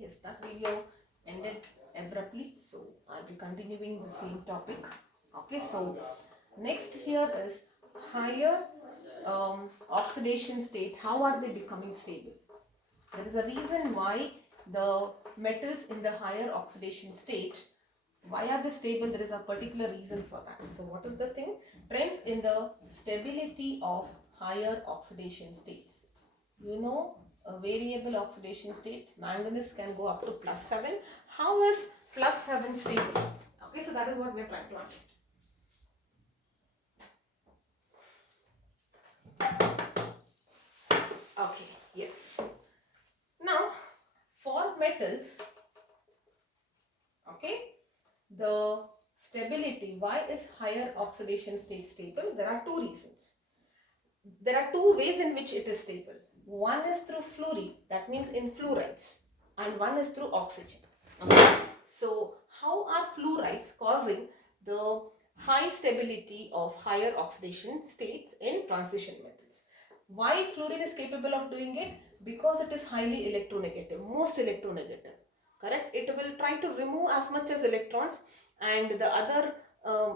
Yes, that video ended abruptly, so I'll be continuing the same topic. Okay, so next here is higher oxidation state. How are they becoming stable? There is a reason why the metals in the higher oxidation state, why are they stable? There is a particular reason for that. So what is the thing? Trends in the stability of higher oxidation states. You know, a variable oxidation state, manganese can go up to +7. How is +7 stable? Okay, so that is what we are trying to understand. Okay, yes. Now, for metals, okay, the stability, why is higher oxidation state stable? There are two reasons. There are two ways in which it is stable. One is through fluorine, that means in fluorides, and one is through oxygen. Okay. So how are fluorides causing the high stability of higher oxidation states in transition metals? Why fluorine is capable of doing it? Because it is highly electronegative, most electronegative. Correct? It will try to remove as much as electrons, and the other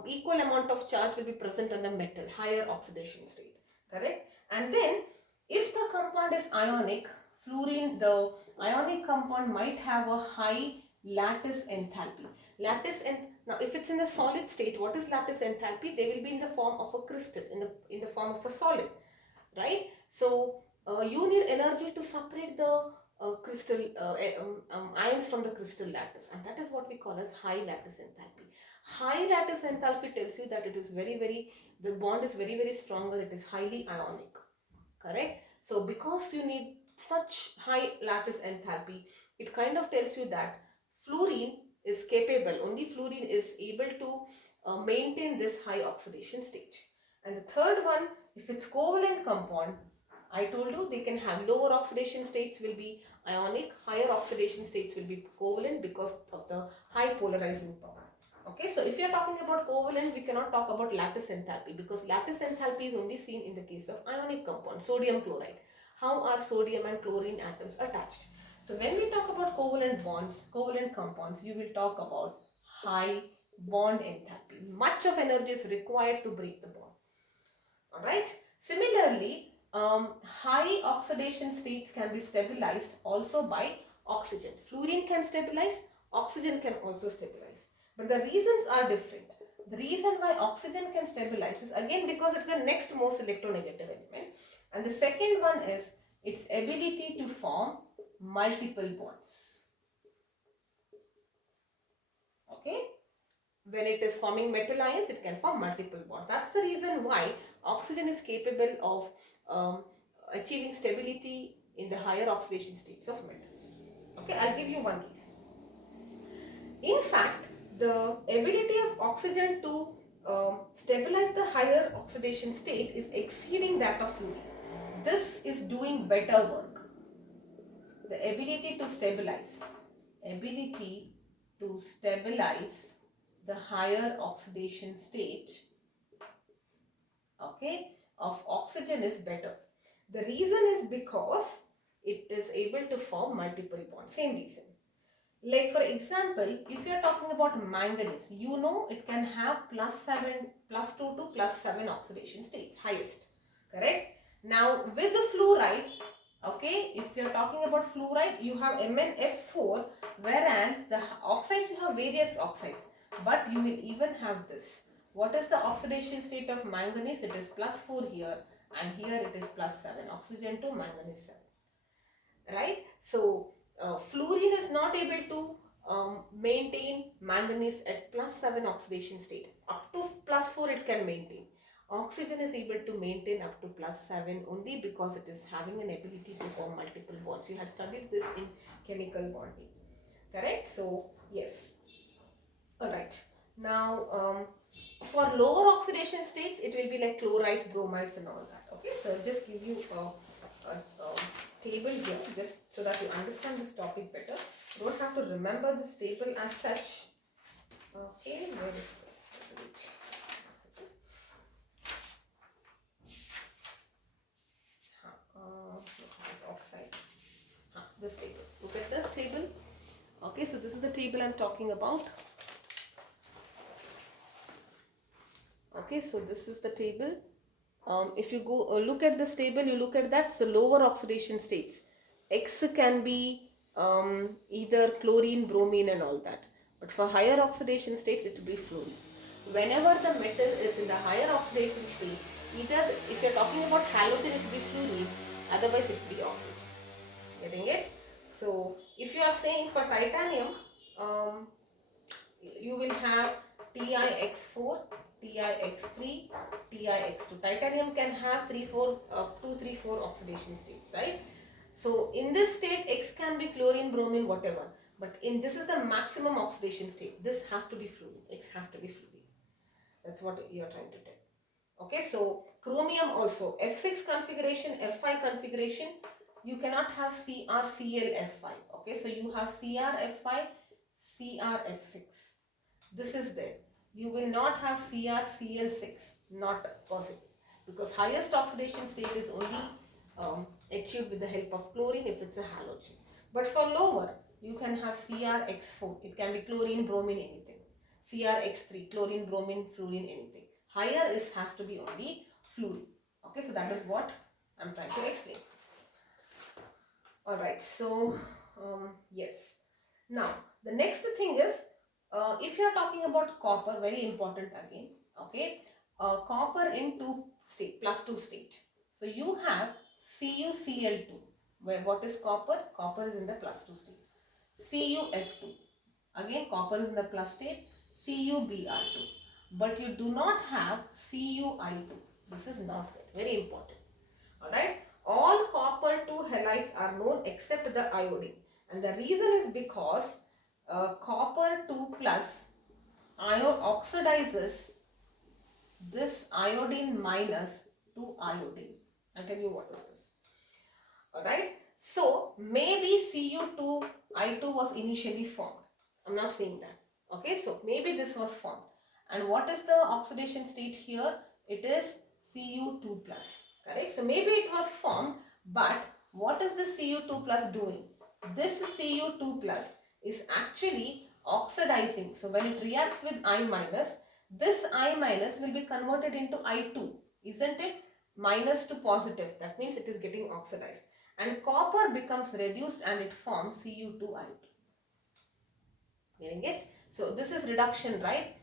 equal amount of charge will be present on the metal, higher oxidation state. Correct? And then if the compound is ionic, fluorine, the ionic compound might have a high lattice enthalpy. Now if it's in a solid state, what is lattice enthalpy? They will be in the form of a crystal, in the form of a solid, right? So you need energy to separate the crystal ions from the crystal lattice, and that is what we call as high lattice enthalpy. High lattice enthalpy tells you that it is the bond is very stronger, it is highly ionic. Correct? So because you need such high lattice enthalpy, it kind of tells you that fluorine is capable, only fluorine is able to maintain this high oxidation state. And the third one, if it's covalent compound, I told you they can have lower oxidation states will be ionic, higher oxidation states will be covalent because of the high polarizing power. Okay, so if you are talking about covalent, we cannot talk about lattice enthalpy because lattice enthalpy is only seen in the case of ionic compound, sodium chloride. How are sodium and chlorine atoms attached? So when we talk about covalent bonds, covalent compounds, you will talk about high bond enthalpy. Much of energy is required to break the bond. Alright. Similarly, high oxidation states can be stabilized also by oxygen. Fluorine can stabilize, oxygen can also stabilize. But the reasons are different. The reason why oxygen can stabilize is again because it's the next most electronegative element. And the second one is its ability to form multiple bonds. Okay. When it is forming metal ions, it can form multiple bonds. That's the reason why oxygen is capable of achieving stability in the higher oxidation states of metals. Okay, I'll give you one reason. In fact, the ability of oxygen to stabilize the higher oxidation state is exceeding that of fluorine. This is doing better work. The ability to stabilize the higher oxidation state, okay, of oxygen is better. The reason is because it is able to form multiple bonds. Same reason. Like for example, if you are talking about manganese, you know it can have +7, +2 to +7 oxidation states, highest. Correct? Now with the fluoride, okay, if you are talking about fluoride, you have MnF4, whereas the oxides, you have various oxides, but you will even have this. What is the oxidation state of manganese? It is +4 here, and here it is +7, oxygen to manganese 7. Right? So fluorine is not able to maintain manganese at +7 oxidation state. Up to +4 it can maintain. Oxygen is able to maintain up to +7 only because it is having an ability to form multiple bonds. You had studied this in chemical bonding. Correct? So yes. Alright. Now for lower oxidation states, it will be like chlorides, bromides and all that. Okay, so I'll just give you a table here just so that you understand this topic better. You don't have to remember this table as such. Okay, where is this? This oxides. This table. Look at this table. Okay, so this is the table I'm talking about. Okay, so this is the table. If you go look at this table, you look at that. So lower oxidation states, X can be either chlorine, bromine and all that. But for higher oxidation states, it will be fluorine. Whenever the metal is in the higher oxidation state, either if you're talking about halogen, it will be fluorine, otherwise it will be oxygen. Getting it? So if you are saying for titanium, um, you will have TiX4, TiX3, TiX2. Titanium can have 2, 3, 4 oxidation states, right? So in this state, X can be chlorine, bromine, whatever. But in this is the maximum oxidation state. This has to be fluorine. X has to be fluorine. That's what you are trying to tell. Okay, so chromium also F6 configuration, F5 configuration. You cannot have CrClF5. Okay, so you have CrF5, CrF6. This is there. You will not have CrCl6. Not possible, because highest oxidation state is only achieved with the help of chlorine if it's a halogen. But for lower, you can have CrX4. It can be chlorine, bromine, anything. CrX3, chlorine, bromine, fluorine, anything. Higher is has to be only fluorine. Okay, so that is what I'm trying to explain. Alright, so yes. Now, the next thing is, if you are talking about copper, very important again, okay, copper in 2 state, plus 2 state. So you have CuCl2, where what is copper? Copper is in the plus 2 state. CuF2, again copper is in the plus state. CuBr2, but you do not have CuI2. This is not there, very important. Alright, all copper 2 halides are known except the iodine, and the reason is because copper 2 plus oxidizes this iodine minus to iodine. I'll tell you what is this. Alright, so maybe Cu2I2 was initially formed. I'm not saying that. Okay, so maybe this was formed. And what is the oxidation state here? It is Cu2 plus. Correct? So maybe it was formed, but what is the Cu2 plus doing? This Cu2 plus is actually oxidizing. So when it reacts with I minus, this I minus will be converted into I2, isn't it? Minus to positive. That means it is getting oxidized. And copper becomes reduced and it forms Cu2I2. Getting it? So this is reduction, right?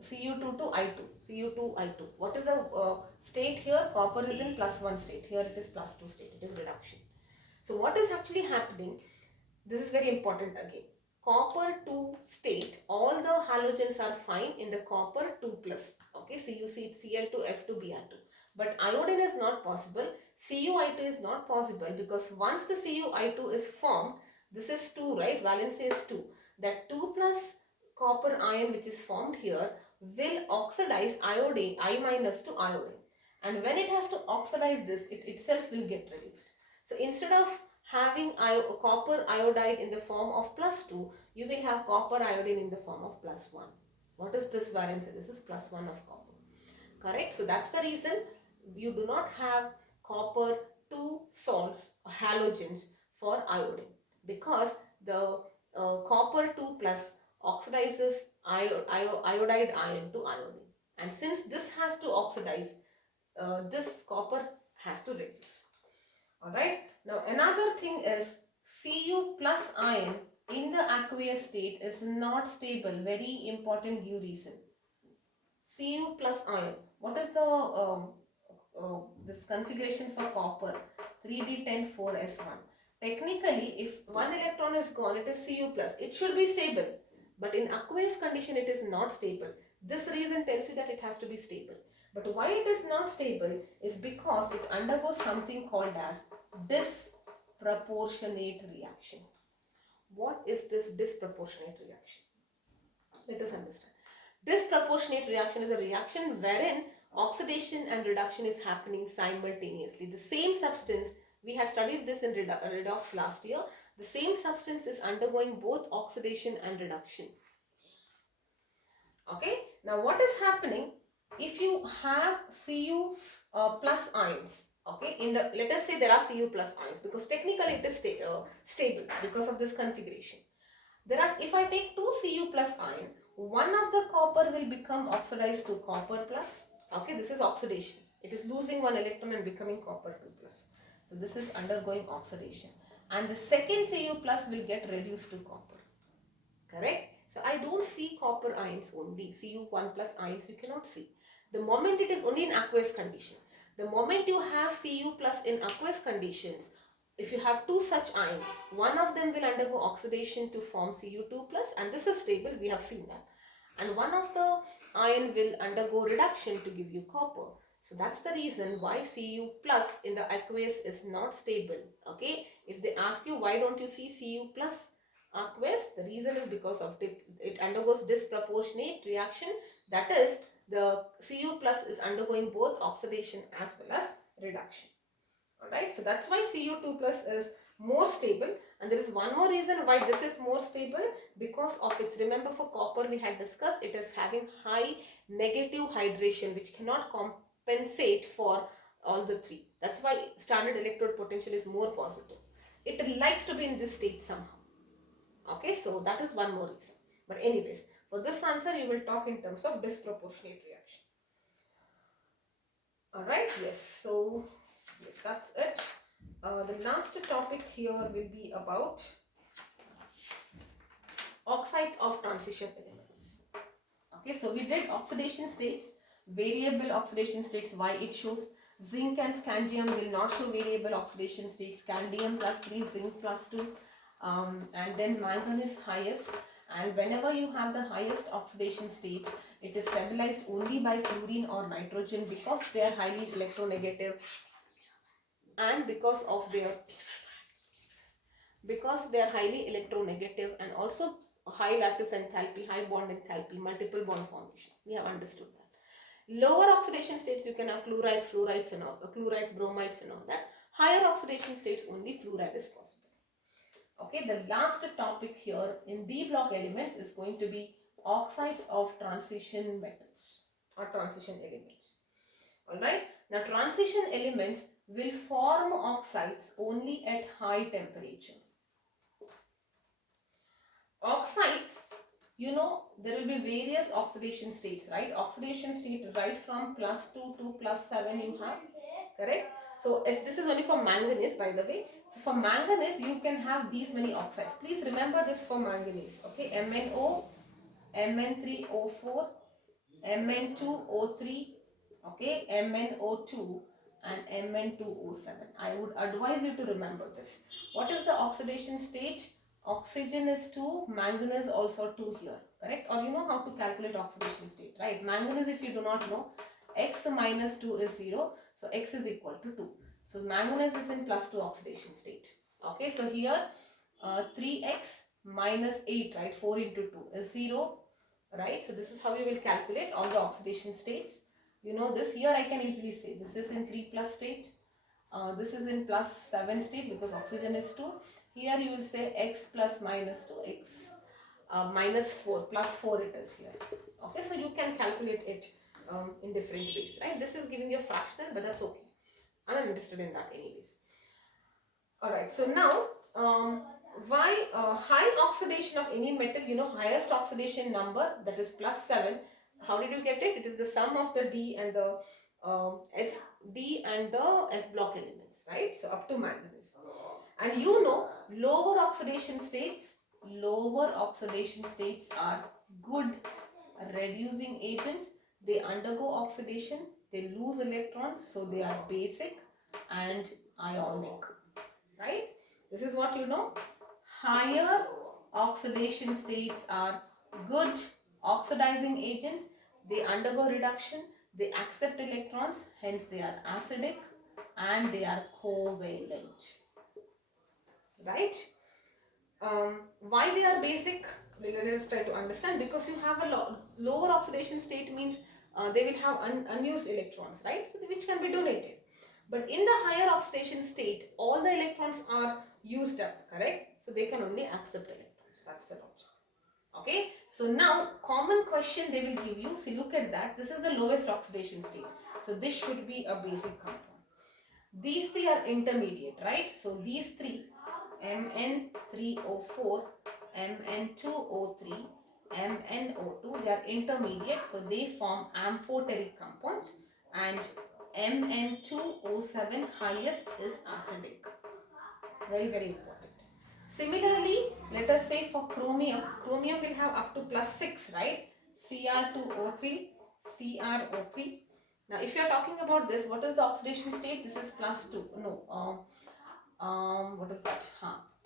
Cu2 to I2, Cu2I2. What is the state here? Copper is in plus 1 state. Here it is plus 2 state. It is reduction. So what is actually happening? This is very important again. Copper 2 state, all the halogens are fine in the copper 2 plus. Okay, Cl2, F2, Br2. But iodine is not possible. CuI2 is not possible because once the CuI2 is formed, this is 2, right? Valency is 2. That 2 plus copper ion which is formed here will oxidize iodine, I minus to iodine. And when it has to oxidize this, it itself will get reduced. So instead of having copper iodide in the form of plus 2, you will have copper iodine in the form of plus 1. What is this valency? This is plus 1 of copper. Correct? So that's the reason you do not have copper 2 salts or halogens for iodine, because the copper 2 plus oxidizes iodide ion to iodine. And since this has to oxidize, this copper has to reduce. Alright. Now another thing is Cu plus ion in the aqueous state is not stable. Very important due reason. Cu plus ion. What is the this configuration for copper? 3d10 4s1. Technically, if one electron is gone, it is Cu plus. It should be stable. But in aqueous condition, it is not stable. This reason tells you that it has to be stable. But why it is not stable is because it undergoes something called as disproportionate reaction. What is this disproportionate reaction? Let us understand. Disproportionate reaction is a reaction wherein oxidation and reduction is happening simultaneously. The same substance, we had studied this in redox last year, the same substance is undergoing both oxidation and reduction. Okay, now what is happening if you have Cu plus ions? Okay, in the, let us say there are Cu plus ions, because technically it is stable because of this configuration. If I take 2 Cu plus ion, one of the copper will become oxidized to copper plus. Okay, this is oxidation. It is losing one electron and becoming copper 2 plus. So this is undergoing oxidation. And the second Cu plus will get reduced to copper. Correct? So I don't see copper ions only. Cu1 plus ions you cannot see. The moment it is only in aqueous condition. The moment you have Cu plus in aqueous conditions, if you have two such ions, one of them will undergo oxidation to form Cu2 plus, and this is stable, we have seen that. And one of the ion will undergo reduction to give you copper. So that's the reason why Cu plus in the aqueous is not stable. Okay, if they ask you why don't you see Cu plus aqueous, the reason is because of it undergoes disproportionate reaction. That is, the Cu plus is undergoing both oxidation as well as reduction. Alright, so that's why Cu2 plus is more stable, and there is one more reason why this is more stable, because of its, remember for copper we had discussed, it is having high negative hydration which cannot compensate for all the three. That's why standard electrode potential is more positive. It likes to be in this state somehow. Okay, so that is one more reason. But anyways, for this answer you will talk in terms of disproportionate reaction. Alright, yes, so yes, that's it. The last topic here will be about oxides of transition elements. Okay, so we did oxidation states, variable oxidation states, why it shows. Zinc and scandium will not show variable oxidation states. Scandium plus 3, zinc plus 2, and then manganese highest. And whenever you have the highest oxidation state, it is stabilized only by fluorine or nitrogen because they are highly electronegative, and because they are highly electronegative, and also high lattice enthalpy, high bond enthalpy, multiple bond formation. We have understood that. Lower oxidation states you can have chlorides, fluorides and all, chlorides, bromides and all that. Higher oxidation states only fluoride is possible. Okay, the last topic here in D block elements is going to be oxides of transition metals or transition elements. Alright, now transition elements will form oxides only at high temperature. Oxides, you know, there will be various oxidation states, right? Oxidation state right from plus 2 to plus 7 you have, correct? So this is only for manganese, by the way. So for manganese you can have these many oxides. Please remember this for manganese. Okay, MnO, Mn3O4, Mn2O3, okay, MnO2 and Mn2O7. I would advise you to remember this. What is the oxidation state? Oxygen is 2, manganese also 2 here, correct? Or you know how to calculate oxidation state, right? Manganese, if you do not know, X minus 2 is 0, so X is equal to 2. So manganese is in plus 2 oxidation state. Okay, so here 3x minus 8, right? 4 into 2 is 0, right? So this is how you will calculate all the oxidation states. You know this. Here I can easily say this is in 3 plus state. This is in plus 7 state because oxygen is 2. Here you will say x plus minus 2, x minus 4, plus 4 it is here. Okay, so you can calculate it in different ways, right? This is giving you a fractional, but that's okay. I'm not interested in that anyways. Alright, so now why high oxidation of any metal, you know, highest oxidation number, that is plus 7. How did you get it? It is the sum of the D and the D and the F block elements, right? So up to manganese. And you know, lower oxidation states are good reducing agents. They undergo oxidation, they lose electrons, so they are basic and ionic, right? This is what you know. Higher oxidation states are good oxidizing agents. They undergo reduction, they accept electrons, hence they are acidic and they are covalent, right? Why they are basic? Let us try to understand. Because you have a lower oxidation state means they will have unused electrons, right? So which can be donated. But in the higher oxidation state, all the electrons are used up, correct? So they can only accept electrons. That's the logic. Okay. So now, common question they will give you. See, look at that. This is the lowest oxidation state. So this should be a basic compound. These three are intermediate, right? So these three, Mn3O4, Mn2O3, MnO2, they are intermediate, so they form amphoteric compounds, and Mn2O7 highest is acidic. Very, very important. Similarly, let us say for chromium, chromium will have up to +6, right? Cr2O3, CrO3. Now, if you are talking about this, what is the oxidation state? This is +2. No, what is that?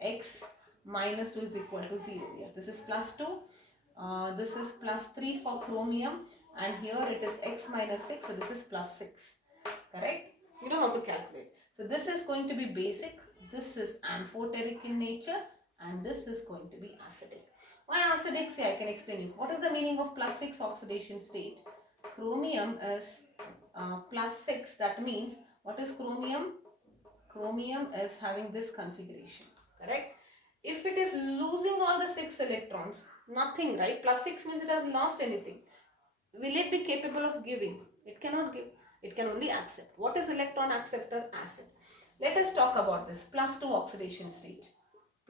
X minus 2 is equal to 0. Yes, this is +2. This is +3 for chromium, and here it is X minus 6, so this is +6. Correct? You know how to calculate. So this is going to be basic, this is amphoteric in nature, and this is going to be acidic. Why acidic? See, I can explain you. What is the meaning of +6 oxidation state? Chromium is +6. That means, what is chromium? Chromium is having this configuration. Correct? If it is losing all the 6 electrons, nothing, right? +6 means it has lost anything. Will it be capable of giving? It cannot give. It can only accept. What is electron acceptor? Acid. Let us talk about this. +2 oxidation state.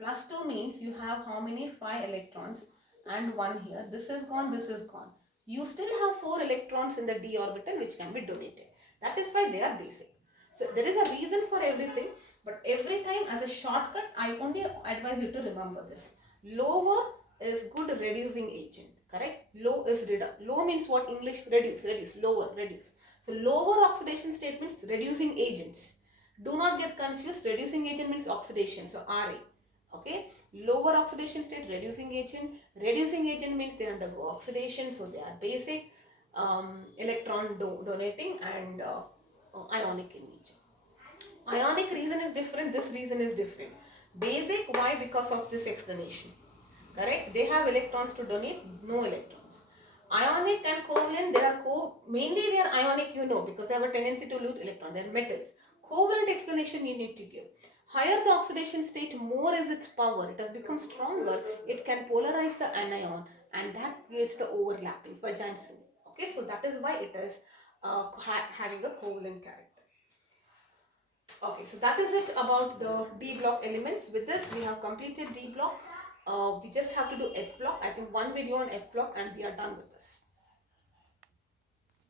+2 means you have how many? 5 electrons and 1 here. This is gone, this is gone. You still have 4 electrons in the d orbital which can be donated. That is why they are basic. So there is a reason for everything, but every time as a shortcut, I only advise you to remember this. Lower is good reducing agent. Correct? Low is low means what? English? Reduce, lower, reduce. So lower oxidation state means reducing agents. Do not get confused. Reducing agent means oxidation. So Ra. Okay. Lower oxidation state, reducing agent. Reducing agent means they undergo oxidation, so they are basic, electron donating, and ionic in nature. Ionic reason is different. This reason is different. Basic, why? Because of this explanation. Correct? They have electrons to donate, no electrons. Ionic and covalent, mainly they are ionic, because they have a tendency to lose electrons. They are metals. Covalent explanation you need to give. Higher the oxidation state, more is its power. It has become stronger. It can polarize the anion, and that creates the overlapping for giant string. Okay, so that is why it is having a covalent character. Okay, so that is it about the D block elements. With this, we have completed D block. We just have to do F block. I think one video on F block and we are done with this.